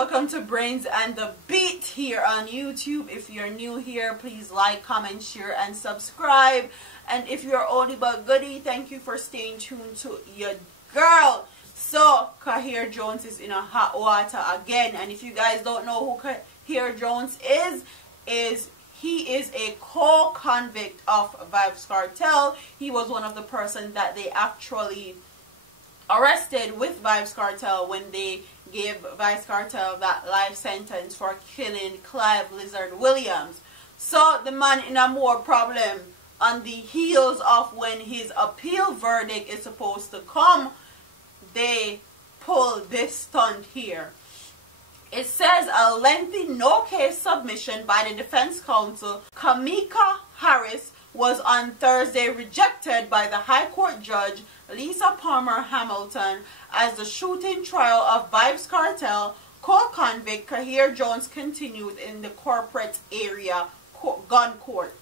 welcome to Brains and the Beat here on YouTube. If you're new here, please like, comment, share, and subscribe. And if you're oldie but goodie, thank you for staying tuned to your girl. So, Khaire Jones is in a hot water again. And if you guys don't know who Khaire Jones he is a co-convict of Vybz Kartel. He was one of the persons that they actually arrested with Vybz Kartel when they gave Vybz Kartel that life sentence for killing Clive Lizard Williams. So the man in a more problem on the heels of when his appeal verdict is supposed to come, they pull this stunt here. It says a lengthy no-case submission by the defense counsel, Kamika Harris, was on Thursday rejected by the High Court Judge Lisa Palmer Hamilton as the shooting trial of Vybz Kartel co-convict Khaire Jones continued in the corporate area gun court.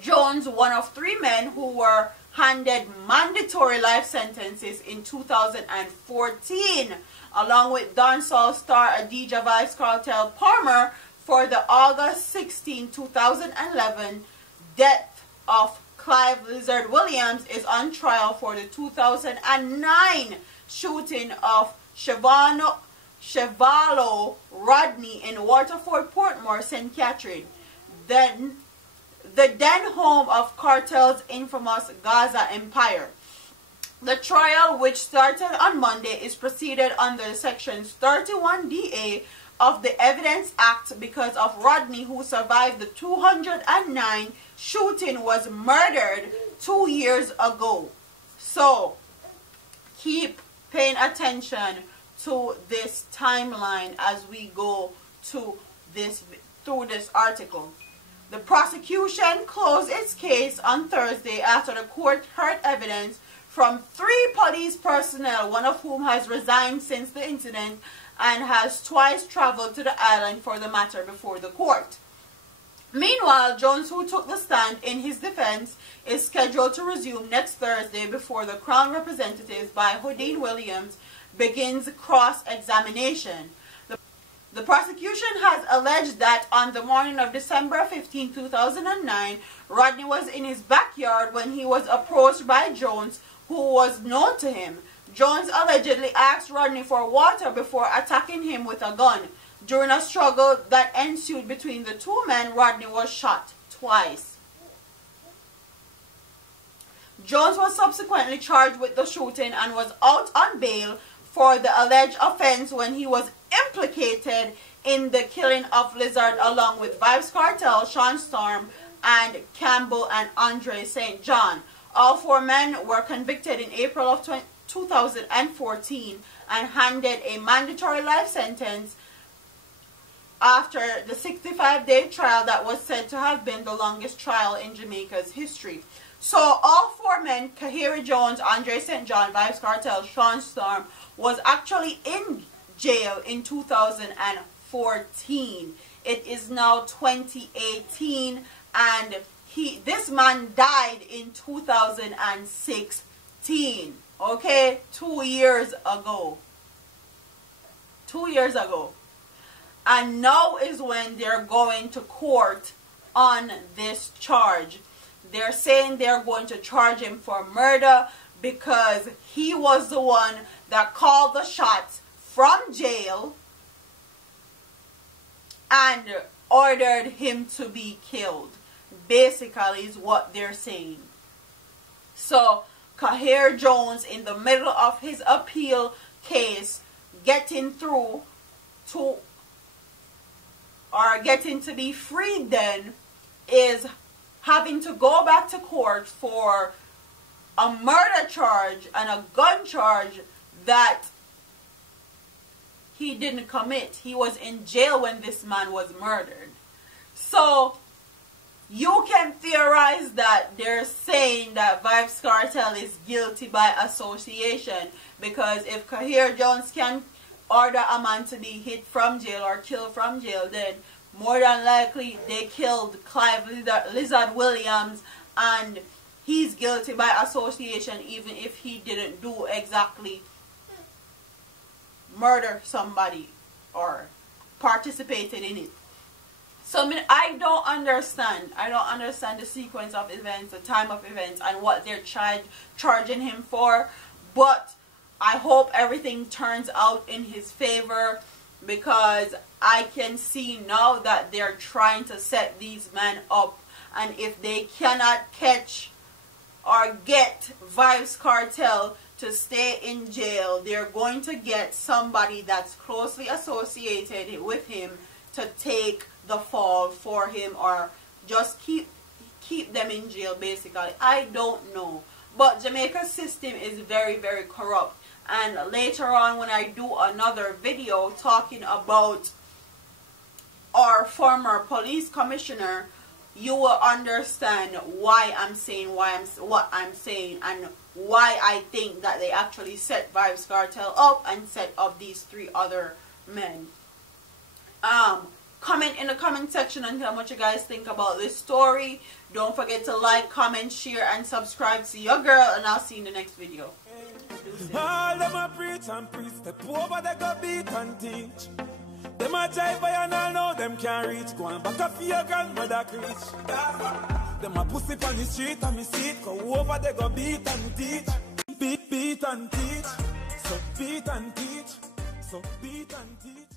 Jones, one of 3 men who were handed mandatory life sentences in 2014, along with dancehall star Adidja Vybz Kartel Palmer for the August 16, 2011 death of Clive Lizard Williams, is on trial for the 2009 shooting of Chevalo Rodney in Waterford, Portmore, St. Catherine, the then home of Kartel's infamous Gaza empire. The trial, which started on Monday, is proceeded under Sections 31DA of the Evidence Act because of Rodney, who survived the 209 shooting, was murdered 2 years ago. So keep paying attention to this timeline as we go to through this article. The prosecution closed its case on Thursday after the court heard evidence from 3 police personnel, one of whom has resigned since the incident and has twice traveled to the island for the matter before the court. Meanwhile, Jones, who took the stand in his defense, is scheduled to resume next Thursday before the Crown representatives by Houdin Williams begins cross-examination. The prosecution has alleged that on the morning of December 15, 2009, Rodney was in his backyard when he was approached by Jones, who was known to him. Jones allegedly asked Rodney for water before attacking him with a gun. During a struggle that ensued between the 2 men, Rodney was shot twice. Jones was subsequently charged with the shooting and was out on bail for the alleged offense when he was implicated in the killing of Lizard along with Vybz Kartel, Sean Storm, and Campbell and Andre St. John. All 4 men were convicted in April of 2014 and handed a mandatory life sentence after the 65-day trial that was said to have been the longest trial in Jamaica's history. So all 4 men, Khaire Jones, Andre St. John, Vybz Kartel, Sean Storm, was actually in jail in 2014. It is now 2018 and this man died in 2016. Okay, 2 years ago. 2 years ago. And now is when they're going to court on this charge. They're saying they're going to charge him for murder because he was the one that called the shots from jail and ordered him to be killed. Basically is what they're saying. So Khaire Jones, in the middle of his appeal case, getting through to or getting to be freed, then is having to go back to court for a murder charge and a gun charge that he didn't commit. He was in jail when this man was murdered. So you can theorize that they're saying that Vybz Kartel is guilty by association, because if Khaire Jones can order a man to be hit from jail or killed from jail, then more than likely they killed Clive Lizard Williams and he's guilty by association, even if he didn't do exactly murder somebody. or participated in it. So I don't understand. I don't understand the sequence of events, the time of events, and what they're charging him for. But I hope everything turns out in his favor, because I can see now that they're trying to set these men up. And if they cannot catch or get Vybz Kartel to stay in jail, they're going to get somebody that's closely associated with him to take the fall for him, or just keep them in jail, basically. I don't know. But Jamaica's system is very, very corrupt. And later on, when I do another video talking about our former police commissioner, you will understand why I'm saying what I'm saying, and why I think that they actually set Vybz Kartel up and set up these 3 other men. Comment in the comment section and tell me what you guys think about this story. Don't forget to like, comment, share, and subscribe to your girl, and I'll see you in the next video. All them a preach and preach, step over they go beat and teach. Them a jive by and all know them can't reach. Go on back up for your grandmother preach. Them a pussy on the street and me see it. Go over they go beat and teach. Beat and teach. So beat and teach. So beat and teach.